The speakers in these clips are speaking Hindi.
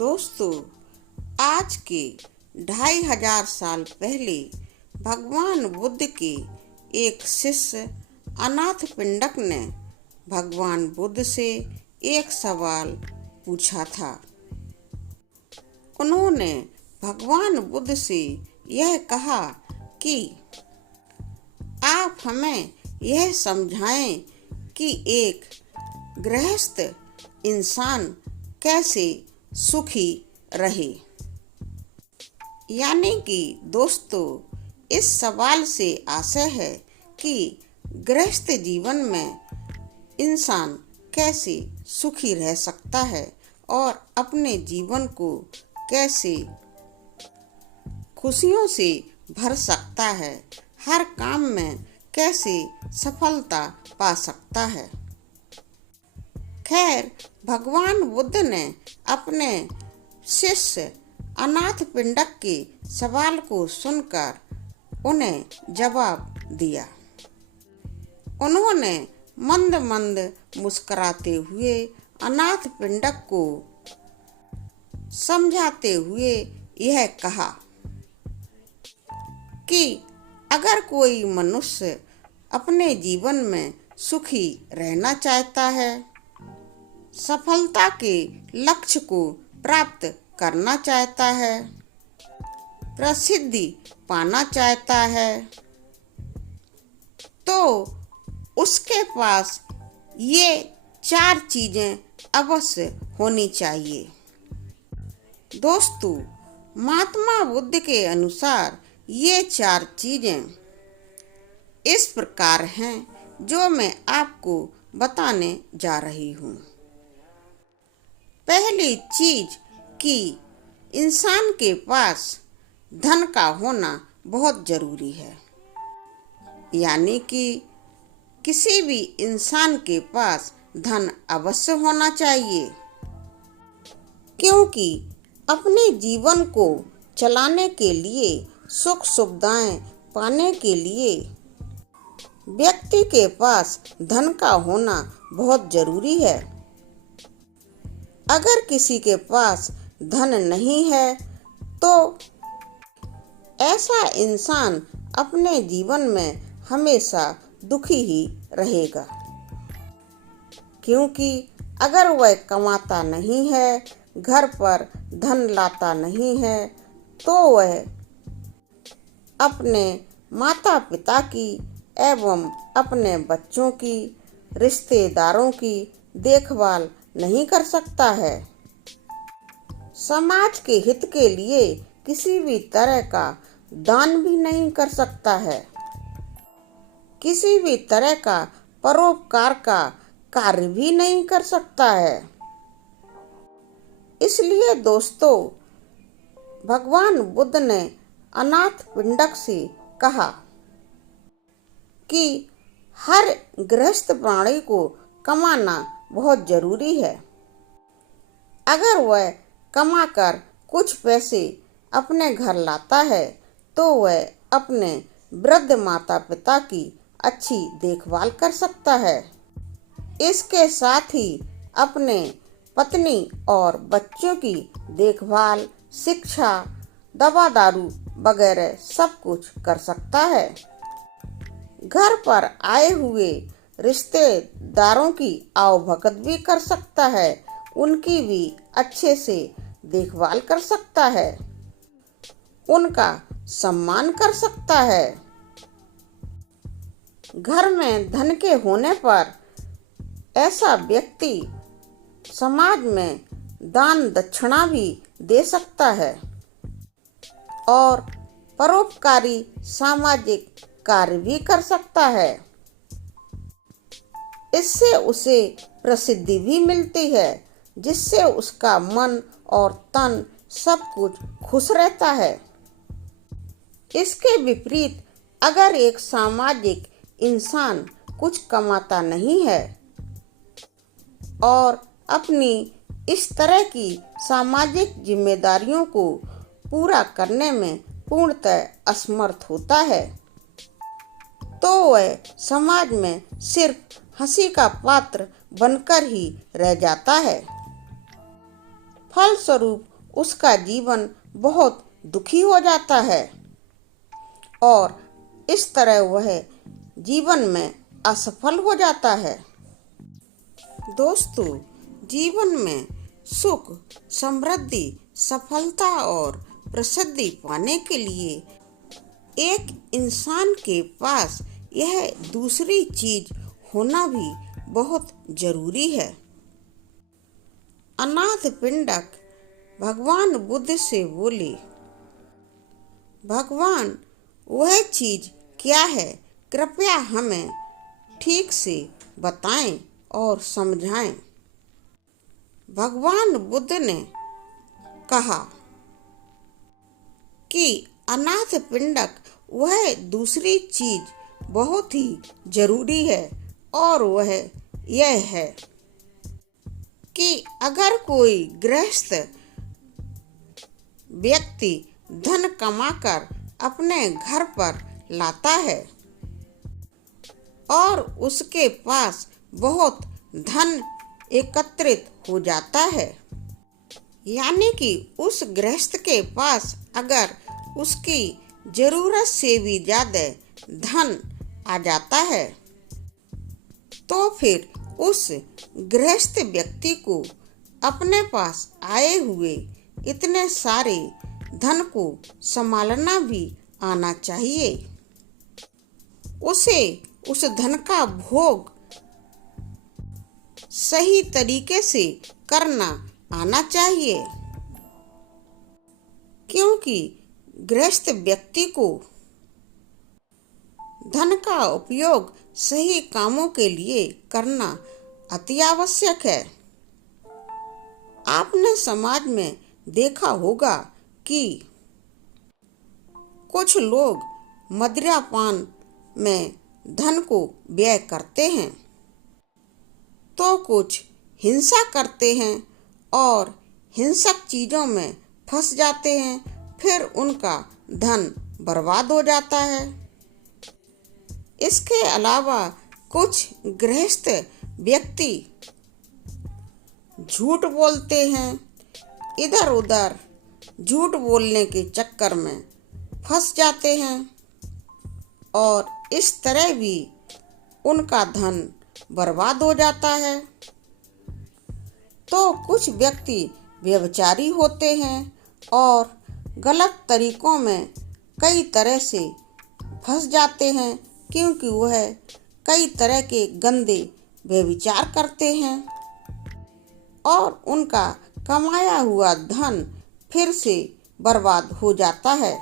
दोस्तों, आज के 2500 साल पहले भगवान बुद्ध के एक शिष्य अनाथ पिंडक ने भगवान बुद्ध से एक सवाल पूछा था। उन्होंने भगवान बुद्ध से यह कहा कि आप हमें यह समझाएं कि एक गृहस्थ इंसान कैसे सुखी रहे। यानी कि दोस्तों, इस सवाल से आशय है कि गृहस्थ जीवन में इंसान कैसे सुखी रह सकता है और अपने जीवन को कैसे खुशियों से भर सकता है, हर काम में कैसे सफलता पा सकता है। खैर, भगवान बुद्ध ने अपने शिष्य अनाथ पिंडक के सवाल को सुनकर उन्हें जवाब दिया। उन्होंने मंद मंद मुस्कुराते हुए अनाथ पिंडक को समझाते हुए यह कहा कि अगर कोई मनुष्य अपने जीवन में सुखी रहना चाहता है, सफलता के लक्ष्य को प्राप्त करना चाहता है, प्रसिद्धि पाना चाहता है, तो उसके पास ये 4 चीजें अवश्य होनी चाहिए। दोस्तों, महात्मा बुद्ध के अनुसार ये 4 चीजें इस प्रकार हैं जो मैं आपको बताने जा रही हूँ। पहली चीज कि इंसान के पास धन का होना बहुत जरूरी है। यानी कि किसी भी इंसान के पास धन अवश्य होना चाहिए, क्योंकि अपने जीवन को चलाने के लिए, सुख सुविधाएं पाने के लिए व्यक्ति के पास धन का होना बहुत जरूरी है। अगर किसी के पास धन नहीं है तो ऐसा इंसान अपने जीवन में हमेशा दुखी ही रहेगा, क्योंकि अगर वह कमाता नहीं है, घर पर धन लाता नहीं है, तो वह अपने माता पिता की एवं अपने बच्चों की, रिश्तेदारों की देखभाल नहीं कर सकता है। समाज के हित के लिए किसी भी तरह का दान भी नहीं कर सकता है, किसी भी तरह का परोपकार का कार्य भी नहीं कर सकता है। इसलिए दोस्तों, भगवान बुद्ध ने अनाथ पिंडक से कहा कि हर गृहस्थ प्राणी को कमाना बहुत जरूरी है। अगर वह कमाकर कुछ पैसे अपने घर लाता है तो वह अपने वृद्ध माता पिता की अच्छी देखभाल कर सकता है। इसके साथ ही अपने पत्नी और बच्चों की देखभाल, शिक्षा, दवा दारू वगैरह सब कुछ कर सकता है। घर पर आए हुए रिश्तेदारों की आवभगत भी कर सकता है, उनकी भी अच्छे से देखभाल कर सकता है, उनका सम्मान कर सकता है। घर में धन के होने पर ऐसा व्यक्ति समाज में दान दक्षिणा भी दे सकता है और परोपकारी सामाजिक कार्य भी कर सकता है। इससे उसे प्रसिद्धि भी मिलती है, जिससे उसका मन और तन सब कुछ खुश रहता है। इसके विपरीत अगर एक सामाजिक इंसान कुछ कमाता नहीं है और अपनी इस तरह की सामाजिक जिम्मेदारियों को पूरा करने में पूर्णतः असमर्थ होता है, तो वह समाज में सिर्फ हंसी का पात्र बनकर ही रह जाता है। फलस्वरूप उसका जीवन बहुत दुखी हो जाता है और इस तरह वह जीवन में असफल हो जाता है। दोस्तों, जीवन में सुख, समृद्धि, सफलता और प्रसिद्धि पाने के लिए एक इंसान के पास यह दूसरी चीज होना भी बहुत जरूरी है। अनाथ पिंडक भगवान बुद्ध से बोले, भगवान, वह चीज क्या है? कृपया हमें ठीक से बताएं और समझाएं। भगवान बुद्ध ने कहा कि अनाथ पिंडक, वह दूसरी चीज बहुत ही जरूरी है और वह यह है कि अगर कोई गृहस्थ व्यक्ति धन कमाकर अपने घर पर लाता है और उसके पास बहुत धन एकत्रित हो जाता है, यानी कि उस गृहस्थ के पास अगर उसकी जरूरत से भी ज्यादा धन आ जाता है, तो फिर उस गृहस्थ व्यक्ति को अपने पास आए हुए इतने सारे धन को संभालना भी आना चाहिए। उसे उस धन का भोग सही तरीके से करना आना चाहिए, क्योंकि गृहस्थ व्यक्ति को धन का उपयोग सही कामों के लिए करना अति आवश्यक है। आपने समाज में देखा होगा कि कुछ लोग मदिरापान में धन को व्यय करते हैं, तो कुछ हिंसा करते हैं और हिंसक चीजों में फंस जाते हैं, फिर उनका धन बर्बाद हो जाता है। इसके अलावा कुछ गृहस्थ व्यक्ति झूठ बोलते हैं, इधर उधर झूठ बोलने के चक्कर में फंस जाते हैं और इस तरह भी उनका धन बर्बाद हो जाता है। तो कुछ व्यक्ति व्यभिचारी होते हैं और गलत तरीकों में कई तरह से फंस जाते हैं, क्योंकि वह कई तरह के गंदे व्यभिचार करते हैं और उनका कमाया हुआ धन फिर से बर्बाद हो जाता है।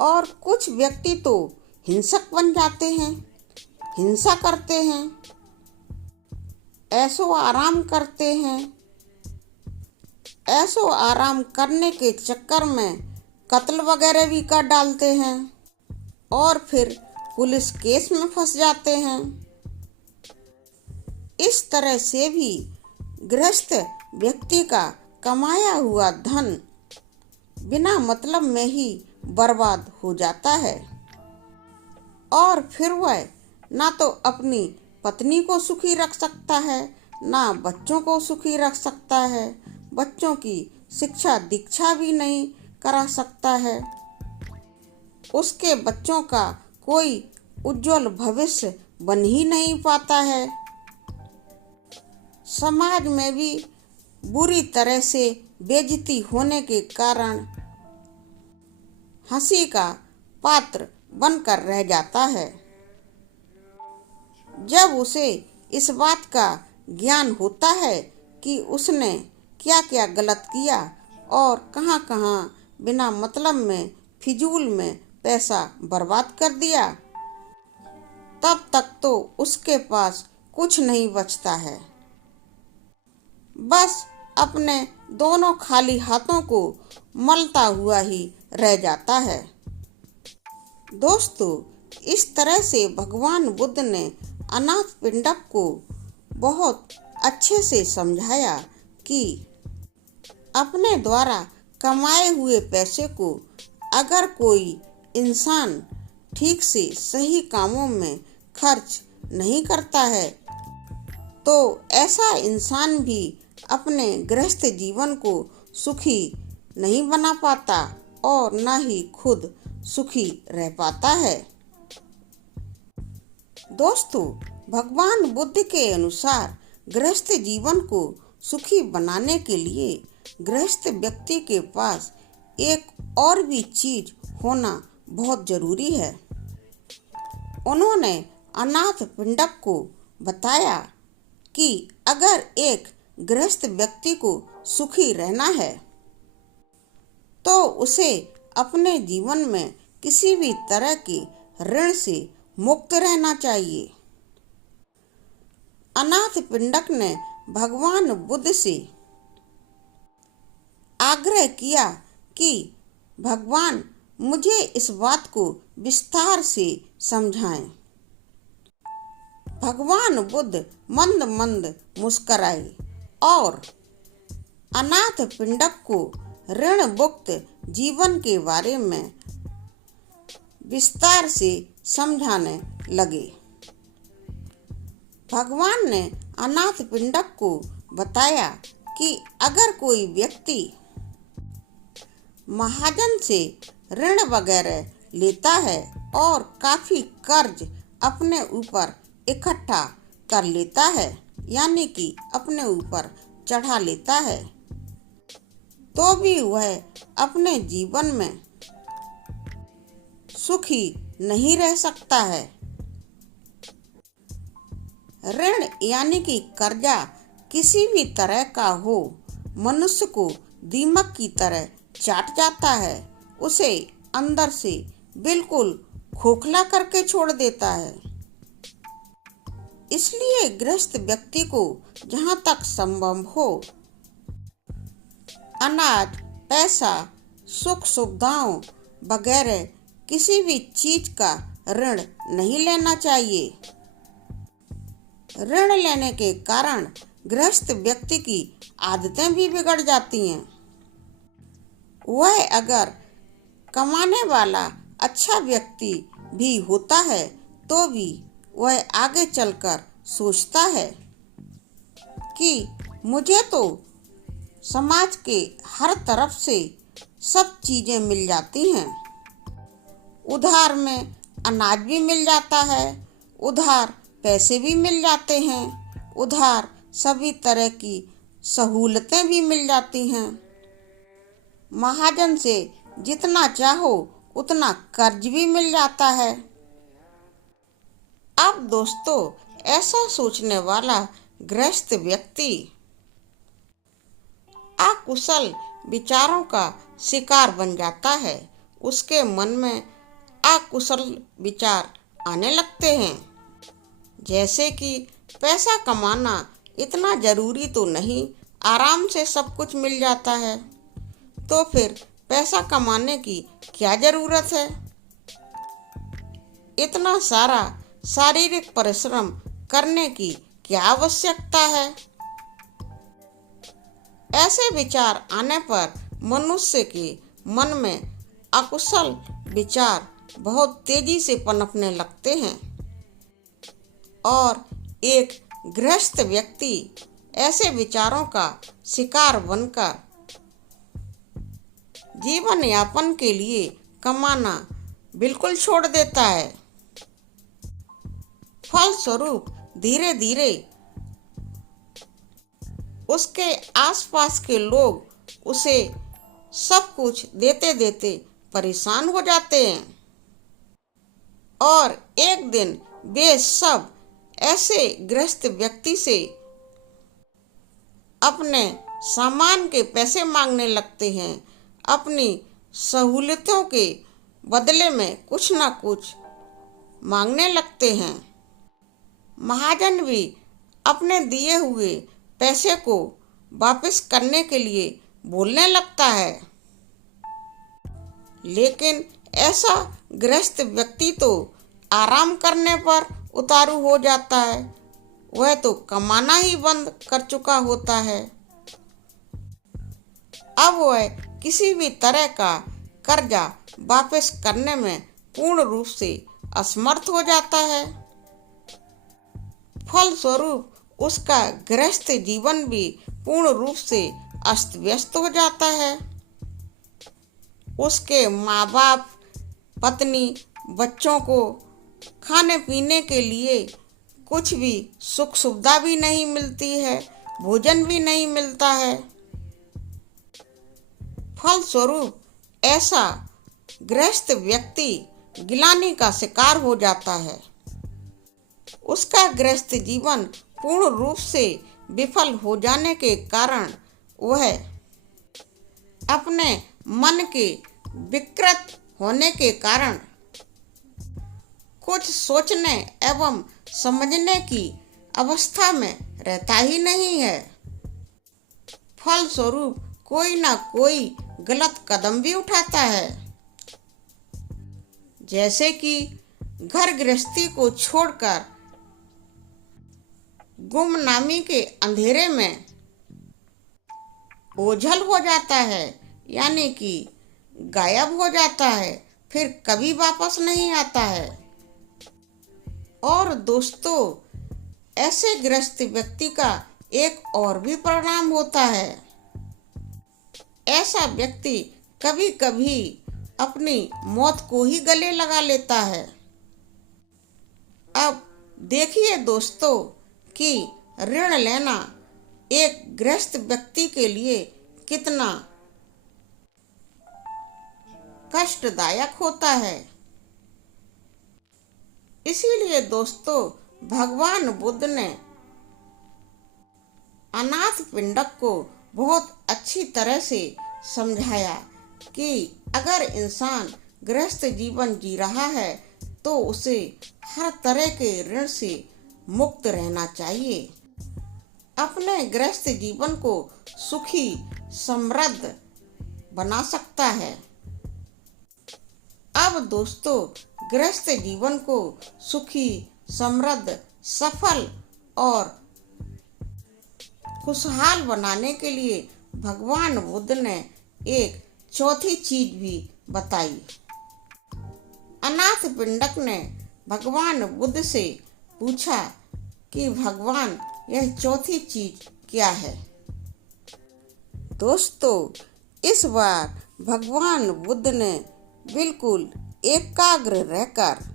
और कुछ व्यक्ति तो हिंसक बन जाते हैं, हिंसा करते हैं, ऐशो आराम करते हैं। ऐशो आराम करने के चक्कर में कत्ल वगैरह भी कर डालते हैं और फिर पुलिस केस में फंस जाते हैं। इस तरह से भी गृहस्थ व्यक्ति का कमाया हुआ धन बिना मतलब में ही बर्बाद हो जाता है और फिर वह ना तो अपनी पत्नी को सुखी रख सकता है, ना बच्चों को सुखी रख सकता है, बच्चों की शिक्षा दीक्षा भी नहीं करा सकता है, उसके बच्चों का कोई उज्जवल भविष्य बन ही नहीं पाता है, समाज में भी बुरी तरह से बेइज्जती होने के कारण हंसी का पात्र बनकर रह जाता है। जब उसे इस बात का ज्ञान होता है कि उसने क्या क्या गलत किया और कहाँ कहाँ बिना मतलब में फिजूल में पैसा बर्बाद कर दिया, तब तक तो उसके पास कुछ नहीं बचता है, बस अपने दोनों खाली हाथों को मलता हुआ ही रह जाता है। दोस्तों, इस तरह से भगवान बुद्ध ने अनाथ पिंडक को बहुत अच्छे से समझाया कि अपने द्वारा कमाए हुए पैसे को अगर कोई इंसान ठीक से सही कामों में खर्च नहीं करता है, तो ऐसा इंसान भी अपने गृहस्थ जीवन को सुखी नहीं बना पाता और न ही खुद सुखी रह पाता है। दोस्तों, भगवान बुद्ध के अनुसार गृहस्थ जीवन को सुखी बनाने के लिए गृहस्थ व्यक्ति के पास एक और भी चीज होना बहुत जरूरी है। उन्होंने अनाथ पिंडक को बताया कि अगर एक गृहस्थ व्यक्ति को सुखी रहना है तो उसे अपने जीवन में किसी भी तरह के ऋण से मुक्त रहना चाहिए। अनाथ पिंडक ने भगवान बुद्ध से आग्रह किया कि भगवान मुझे इस बात को विस्तार से समझाएं। भगवान बुद्ध मंद मंद मुस्कुराए और अनाथ पिंडक को ऋण मुक्त जीवन के बारे में विस्तार से समझाने लगे। भगवान ने अनाथ पिंडक को बताया कि अगर कोई व्यक्ति महाजन से ऋण वगैरह लेता है और काफी कर्ज अपने ऊपर इकट्ठा कर लेता है, यानी कि अपने ऊपर चढ़ा लेता है, तो भी वह अपने जीवन में सुखी नहीं रह सकता है। ऋण यानी कि कर्जा किसी भी तरह का हो, मनुष्य को दीमक की तरह चाट जाता है, उसे अंदर से बिल्कुल खोखला करके छोड़ देता है। इसलिए गृहस्थ व्यक्ति को जहाँ तक संभव हो अनाज, पैसा, सुख सुविधाओं वगैरह किसी भी चीज का ऋण नहीं लेना चाहिए। ऋण लेने के कारण गृहस्थ व्यक्ति की आदतें भी बिगड़ जाती हैं। वह अगर कमाने वाला अच्छा व्यक्ति भी होता है तो भी वह आगे चलकर सोचता है कि मुझे तो समाज के हर तरफ से सब चीजें मिल जाती हैं। उधार में अनाज भी मिल जाता है, उधार पैसे भी मिल जाते हैं, उधार सभी तरह की सहूलतें भी मिल जाती हैं। महाजन से जितना चाहो उतना कर्ज भी मिल जाता है। अब दोस्तों, ऐसा सोचने वाला गृहस्थ व्यक्ति अकुशल विचारों का शिकार बन जाता है। उसके मन में अकुशल विचार आने लगते हैं, जैसे कि पैसा कमाना इतना जरूरी तो नहीं, आराम से सब कुछ मिल जाता है, तो फिर पैसा कमाने की क्या जरूरत है, इतना सारा शारीरिक परिश्रम करने की क्या आवश्यकता है। ऐसे विचार आने पर मनुष्य के मन में अकुशल विचार बहुत तेजी से पनपने लगते हैं और एक गृहस्थ व्यक्ति ऐसे विचारों का शिकार बनकर जीवन यापन के लिए कमाना बिल्कुल छोड़ देता है। फलस्वरूप धीरे धीरे उसके आसपास के लोग उसे सब कुछ देते देते परेशान हो जाते हैं और एक दिन वे सब ऐसे गृहस्थ व्यक्ति से अपने सामान के पैसे मांगने लगते हैं, अपनी सहूलियतों के बदले में कुछ ना कुछ मांगने लगते हैं। महाजन भी अपने दिए हुए पैसे को वापस करने के लिए बोलने लगता है, लेकिन ऐसा गृहस्थ व्यक्ति तो आराम करने पर उतारू हो जाता है, वह तो कमाना ही बंद कर चुका होता है। अब वह किसी भी तरह का कर्जा वापस करने में पूर्ण रूप से असमर्थ हो जाता है। फलस्वरूप उसका गृहस्थ जीवन भी पूर्ण रूप से अस्त व्यस्त हो जाता है। उसके माँ बाप, पत्नी, बच्चों को खाने पीने के लिए कुछ भी सुख सुविधा भी नहीं मिलती है, भोजन भी नहीं मिलता है। फलस्वरूप ऐसा गृहस्थ व्यक्ति गिलानी का शिकार हो जाता है। उसका गृहस्थ जीवन पूर्ण रूप से विफल हो जाने के कारण वह अपने मन के विकृत होने के कारण कुछ सोचने एवं समझने की अवस्था में रहता ही नहीं है। फलस्वरूप कोई ना कोई गलत कदम भी उठाता है, जैसे कि घर गृहस्थी को छोड़कर गुमनामी के अंधेरे में ओझल हो जाता है, यानी कि गायब हो जाता है, फिर कभी वापस नहीं आता है। और दोस्तों, ऐसे गृहस्थ व्यक्ति का एक और भी परिणाम होता है। ऐसा व्यक्ति कभी कभी अपनी मौत को ही गले लगा लेता है। अब देखिए दोस्तों कि ऋण लेना एक गृहस्थ व्यक्ति के लिए कितना कष्टदायक होता है। इसीलिए दोस्तों, भगवान बुद्ध ने अनाथ पिंडक को बहुत अच्छी तरह से समझाया कि अगर इंसान गृहस्थ जीवन जी रहा है तो उसे हर तरह के ऋण से मुक्त रहना चाहिए। अपने गृहस्थ जीवन को सुखी समृद्ध बना सकता है। अब दोस्तों, गृहस्थ जीवन को सुखी समृद्ध, सफल और खुशहाल बनाने के लिए भगवान बुद्ध ने एक चौथी चीज भी बताई। अनाथ पिंडक ने भगवान बुद्ध से पूछा कि भगवान, यह चौथी चीज क्या है? दोस्तों, इस बार भगवान बुद्ध ने बिल्कुल एकाग्र रहकर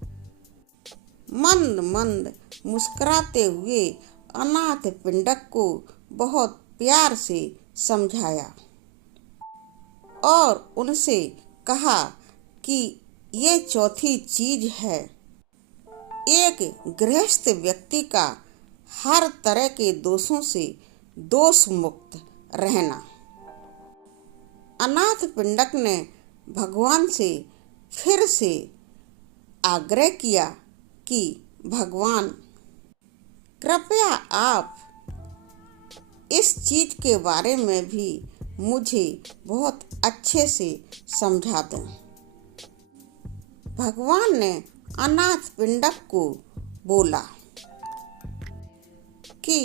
मंद मंद मुस्कुराते हुए अनाथ पिंडक को बहुत प्यार से समझाया और उनसे कहा कि ये चौथी चीज है एक गृहस्थ व्यक्ति का हर तरह के दोषों से दोष मुक्त रहना। अनाथ पिंडक ने भगवान से फिर से आग्रह किया कि भगवान, कृपया आप इस चीज के बारे में भी मुझे बहुत अच्छे से समझा दें। भगवान ने अनाथ पिंडक को बोला कि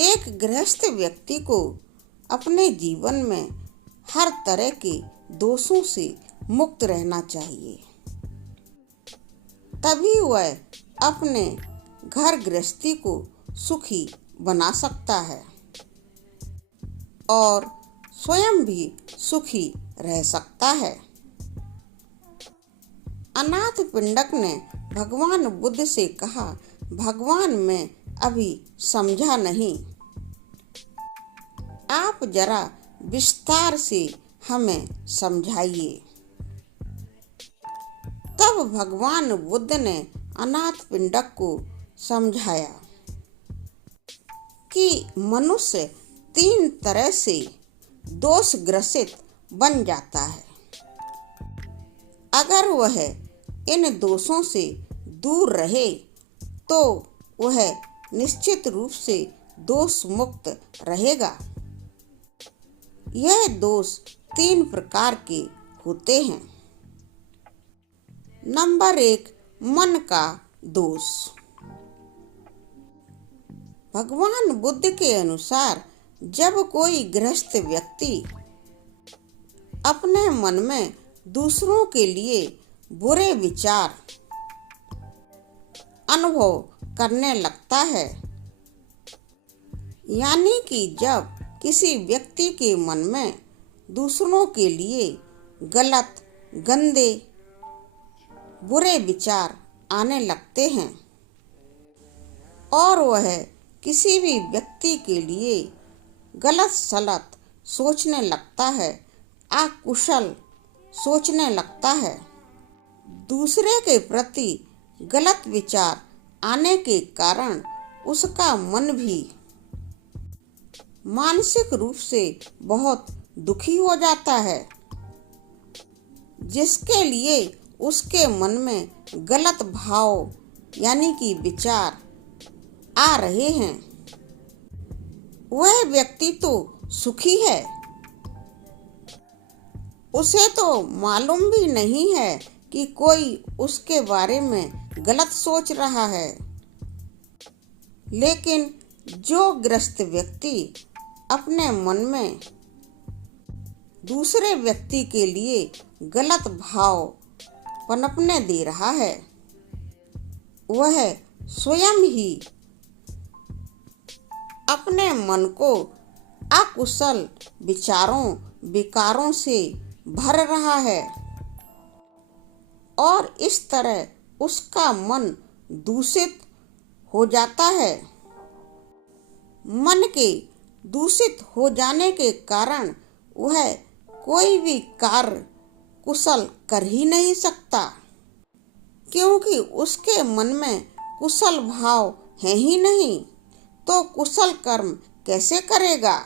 एक गृहस्थ व्यक्ति को अपने जीवन में हर तरह के दोषों से मुक्त रहना चाहिए, तभी वह अपने घर गृहस्थी को सुखी बना सकता है और स्वयं भी सुखी रह सकता है। अनाथ पिंडक ने भगवान बुद्ध से कहा, भगवान, मैं अभी समझा नहीं, आप जरा विस्तार से हमें समझाइए। तब भगवान बुद्ध ने अनाथ पिंडक को समझाया कि मनुष्य 3 तरह से दोष ग्रसित बन जाता है। अगर वह इन दोषों से दूर रहे तो वह निश्चित रूप से दोष मुक्त रहेगा। यह दोष 3 प्रकार के होते हैं। नंबर 1, मन का दोष। भगवान बुद्ध के अनुसार जब कोई गृहस्थ व्यक्ति अपने मन में दूसरों के लिए बुरे विचार अनुभव करने लगता है यानी कि जब किसी व्यक्ति के मन में दूसरों के लिए गलत, गंदे, बुरे विचार आने लगते हैं और वह किसी भी व्यक्ति के लिए गलत सलत सोचने लगता है, अकुशल सोचने लगता है, दूसरे के प्रति गलत विचार आने के कारण उसका मन भी मानसिक रूप से बहुत दुखी हो जाता है, जिसके लिए उसके मन में गलत भाव यानी कि विचार आ रहे हैं। वह व्यक्ति तो सुखी है, उसे तो मालूम भी नहीं है कि कोई उसके बारे में गलत सोच रहा है। लेकिन जो ग्रस्त व्यक्ति अपने मन में दूसरे व्यक्ति के लिए गलत भाव पनपने दे रहा है, वह स्वयं ही अपने मन को अकुशल विचारों, विकारों से भर रहा है और इस तरह उसका मन दूषित हो जाता है। मन के दूषित हो जाने के कारण वह कोई भी कार्य कुशल कर ही नहीं सकता, क्योंकि उसके मन में कुशल भाव है ही नहीं, तो कुशल कर्म कैसे करेगा।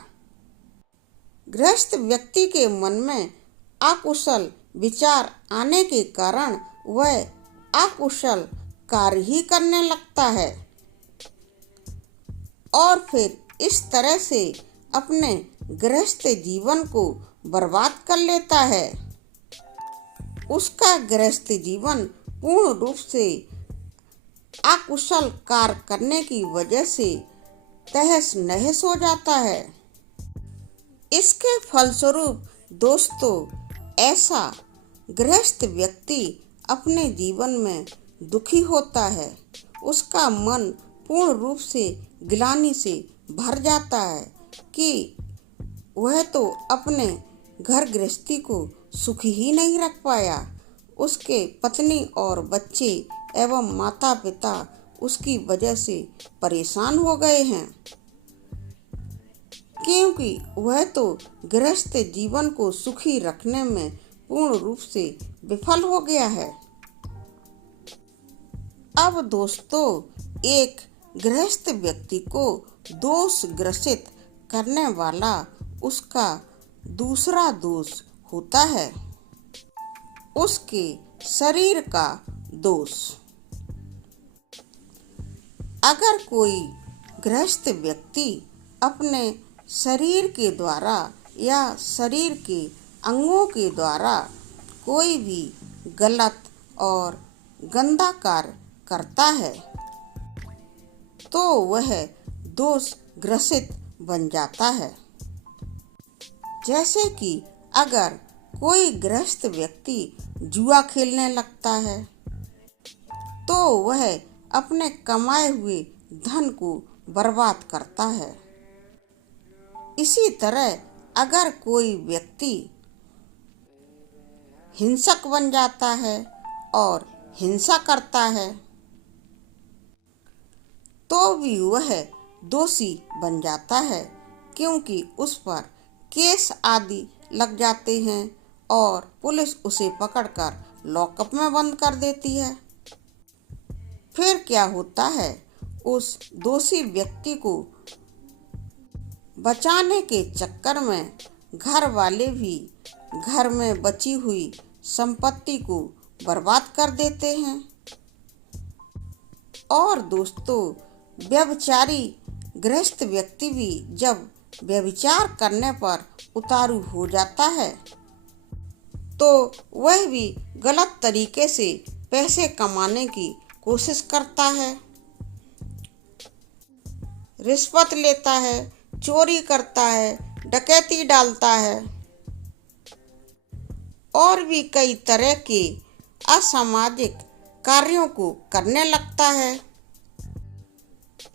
गृहस्थ व्यक्ति के मन में अकुशल विचार आने के कारण वह अकुशल कार्य ही करने लगता है और फिर इस तरह से अपने गृहस्थ जीवन को बर्बाद कर लेता है। उसका गृहस्थ जीवन पूर्ण रूप से अकुशल कार्य करने की वजह से तहस नहस हो जाता है। इसके फलस्वरूप दोस्तों, ऐसा गृहस्थ व्यक्ति अपने जीवन में दुखी होता है। उसका मन पूर्ण रूप से ग्लानि से भर जाता है कि वह तो अपने घर गृहस्थी को सुखी ही नहीं रख पाया। उसके पत्नी और बच्चे एवं माता पिता उसकी वजह से परेशान हो गए हैं, क्योंकि वह तो गृहस्थ जीवन को सुखी रखने में पूर्ण रूप से विफल हो गया है। अब दोस्तों, एक गृहस्थ व्यक्ति को दोष ग्रसित करने वाला उसका दूसरा दोष होता है उसके शरीर का दोष। अगर कोई गृहस्थ व्यक्ति अपने शरीर के द्वारा या शरीर के अंगों के द्वारा कोई भी गलत और गंदा कार्य करता है, तो वह दोष ग्रसित बन जाता है। जैसे कि अगर कोई गृहस्थ व्यक्ति जुआ खेलने लगता है, तो वह अपने कमाए हुए धन को बर्बाद करता है। इसी तरह अगर कोई व्यक्ति हिंसक बन जाता है और हिंसा करता है, तो भी वह दोषी बन जाता है, क्योंकि उस पर केस आदि लग जाते हैं और पुलिस उसे पकड़कर लॉकअप में बंद कर देती है। फिर क्या होता है, उस दोषी व्यक्ति को बचाने के चक्कर में घर वाले भी घर में बची हुई संपत्ति को बर्बाद कर देते हैं। और दोस्तों, व्यभिचारी गृहस्थ व्यक्ति भी जब व्यभिचार करने पर उतारू हो जाता है, तो वह भी गलत तरीके से पैसे कमाने की कोशिश करता है, रिश्वत लेता है, चोरी करता है, डकैती डालता है और भी कई तरह के असामाजिक कार्यों को करने लगता है।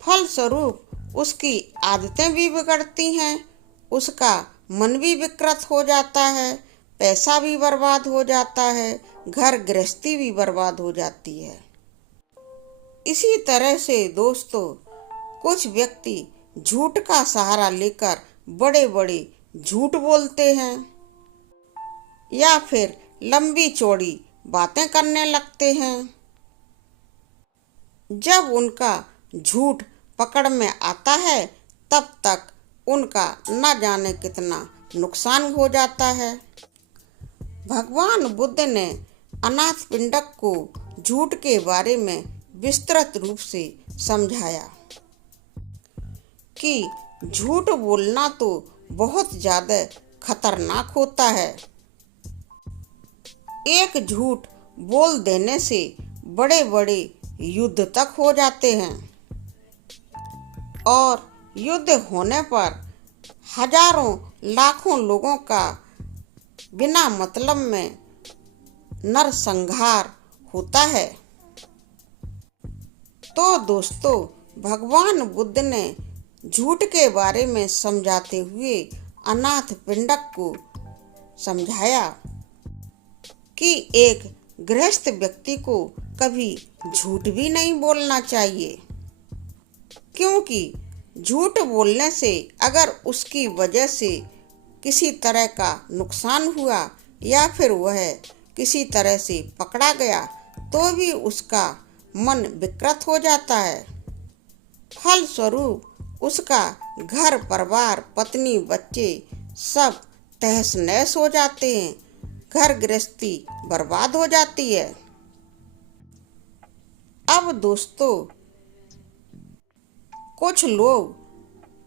फलस्वरूप उसकी आदतें भी बिगड़ती हैं, उसका मन भी विकृत हो जाता है, पैसा भी बर्बाद हो जाता है, घर गृहस्थी भी बर्बाद हो जाती है। इसी तरह से दोस्तों, कुछ व्यक्ति झूठ का सहारा लेकर बड़े बड़े झूठ बोलते हैं या फिर लंबी चौड़ी बातें करने लगते हैं। जब उनका झूठ पकड़ में आता है तब तक उनका न जाने कितना नुकसान हो जाता है। भगवान बुद्ध ने अनाथ पिंडक को झूठ के बारे में विस्तृत रूप से समझाया कि झूठ बोलना तो बहुत ज्यादा खतरनाक होता है। एक झूठ बोल देने से बड़े बड़े युद्ध तक हो जाते हैं और युद्ध होने पर हजारों लाखों लोगों का बिना मतलब में नरसंहार होता है। तो दोस्तों, भगवान बुद्ध ने झूठ के बारे में समझाते हुए अनाथ पिंडक को समझाया कि एक गृहस्थ व्यक्ति को कभी झूठ भी नहीं बोलना चाहिए, क्योंकि झूठ बोलने से अगर उसकी वजह से किसी तरह का नुकसान हुआ या फिर वह किसी तरह से पकड़ा गया तो भी उसका मन विकृत हो जाता है। फलस्वरूप उसका घर परिवार, पत्नी, बच्चे सब तहस नहस हो जाते हैं, घर गृहस्थी बर्बाद हो जाती है। अब दोस्तों, कुछ लोग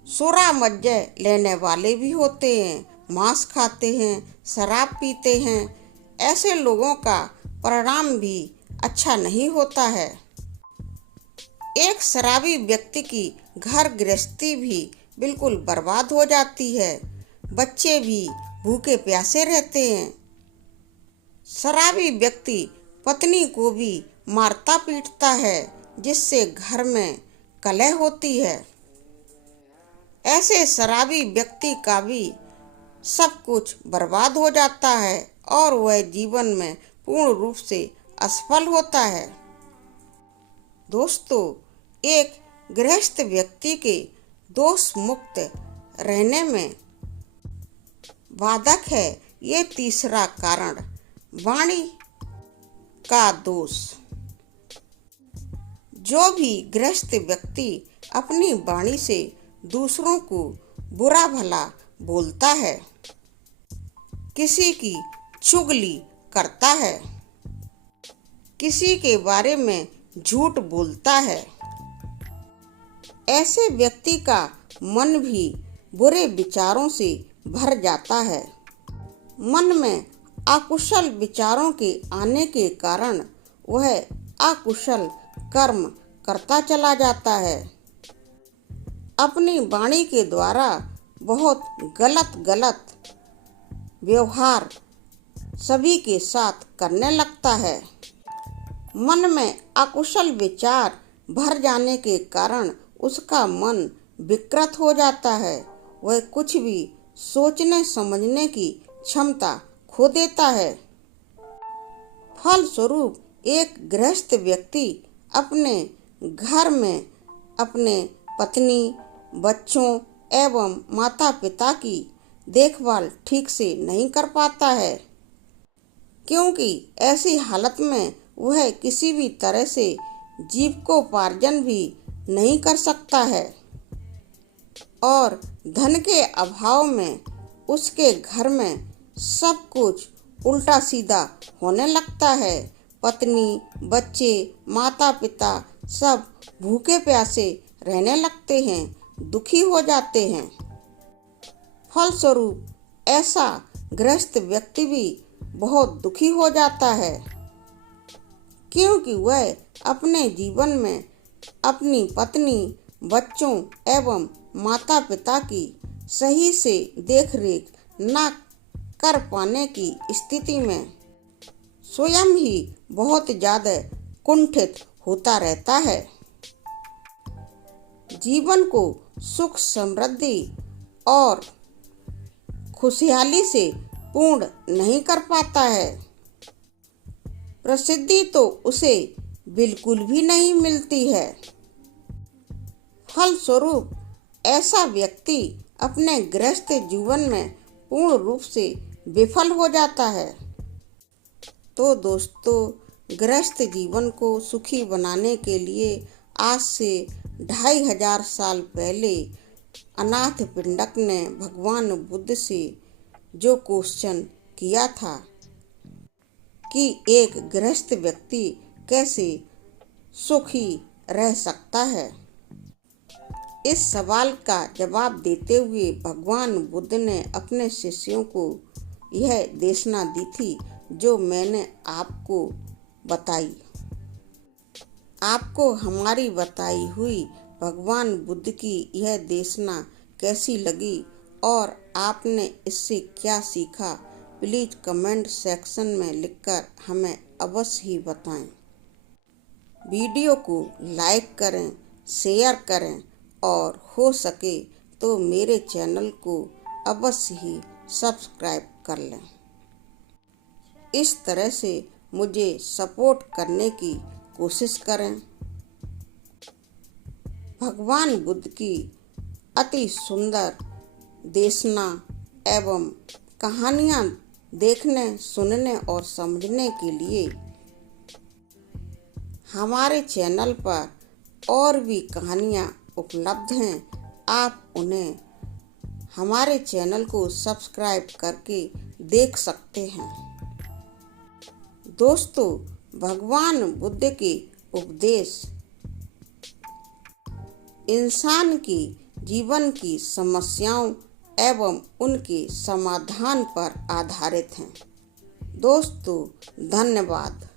सुरा मज्जे लेने वाले भी होते हैं, मांस खाते हैं, शराब पीते हैं। ऐसे लोगों का परिणाम भी अच्छा नहीं होता है। एक शराबी व्यक्ति की घर गृहस्थी भी बिल्कुल बर्बाद हो जाती है, बच्चे भी भूखे प्यासे रहते हैं। शराबी व्यक्ति पत्नी को भी मारता पीटता है, जिससे घर में कलह होती है। ऐसे शराबी व्यक्ति का भी सब कुछ बर्बाद हो जाता है और वह जीवन में पूर्ण रूप से असफल होता है। दोस्तों, एक गृहस्थ व्यक्ति के दोष मुक्त रहने में बाधक है ये तीसरा कारण, वाणी का दोष। जो भी गृहस्थ व्यक्ति अपनी वाणी से दूसरों को बुरा भला बोलता है, किसी की चुगली करता है, किसी के बारे में झूठ बोलता है, ऐसे व्यक्ति का मन भी बुरे विचारों से भर जाता है। मन में अकुशल विचारों के आने के कारण वह अकुशल कर्म करता चला जाता है। अपनी वाणी के द्वारा बहुत गलत व्यवहार सभी के साथ करने लगता है। मन में अकुशल विचार भर जाने के कारण उसका मन विकृत हो जाता है, वह कुछ भी सोचने समझने की क्षमता खो देता है। फलस्वरूप एक गृहस्थ व्यक्ति अपने घर में अपने पत्नी, बच्चों एवं माता पिता की देखभाल ठीक से नहीं कर पाता है, क्योंकि ऐसी हालत में वह किसी भी तरह से जीविकोपार्जन भी नहीं कर सकता है और धन के अभाव में उसके घर में सब कुछ उल्टा सीधा होने लगता है। पत्नी, बच्चे, माता पिता सब भूखे प्यासे रहने लगते हैं, दुखी हो जाते हैं। फलस्वरूप ऐसा गृहस्थ व्यक्ति भी बहुत दुखी हो जाता है, क्योंकि वह अपने जीवन में अपनी पत्नी, बच्चों एवं माता पिता की सही से देखरेख न कर पाने की स्थिति में स्वयं ही बहुत ज्यादा कुंठित होता रहता है। जीवन को सुख समृद्धि और खुशहाली से पूर्ण नहीं कर पाता है। प्रसिद्धि तो उसे बिल्कुल भी नहीं मिलती है। फलस्वरूप ऐसा व्यक्ति अपने गृहस्थ जीवन में पूर्ण रूप से विफल हो जाता है। तो दोस्तों, गृहस्थ जीवन को सुखी बनाने के लिए आज से 2500 साल पहले अनाथ पिंडक ने भगवान बुद्ध से जो क्वेश्चन किया था कि एक गृहस्थ व्यक्ति कैसे सुखी रह सकता है, इस सवाल का जवाब देते हुए भगवान बुद्ध ने अपने शिष्यों को यह देशना दी थी जो मैंने आपको बताई। आपको हमारी बताई हुई भगवान बुद्ध की यह देशना कैसी लगी और आपने इससे क्या सीखा, प्लीज कमेंट सेक्शन में लिखकर हमें अवश्य ही बताएं। वीडियो को लाइक करें, शेयर करें और हो सके तो मेरे चैनल को अवश्य ही सब्सक्राइब कर लें। इस तरह से मुझे सपोर्ट करने की कोशिश करें। भगवान बुद्ध की अति सुंदर देशना एवं कहानियाँ देखने, सुनने और समझने के लिए हमारे चैनल पर और भी कहानियाँ उपलब्ध हैं। आप उन्हें हमारे चैनल को सब्सक्राइब करके देख सकते हैं। दोस्तों, भगवान बुद्ध के उपदेश इंसान की जीवन की समस्याओं एवं उनके समाधान पर आधारित हैं। दोस्तों, धन्यवाद।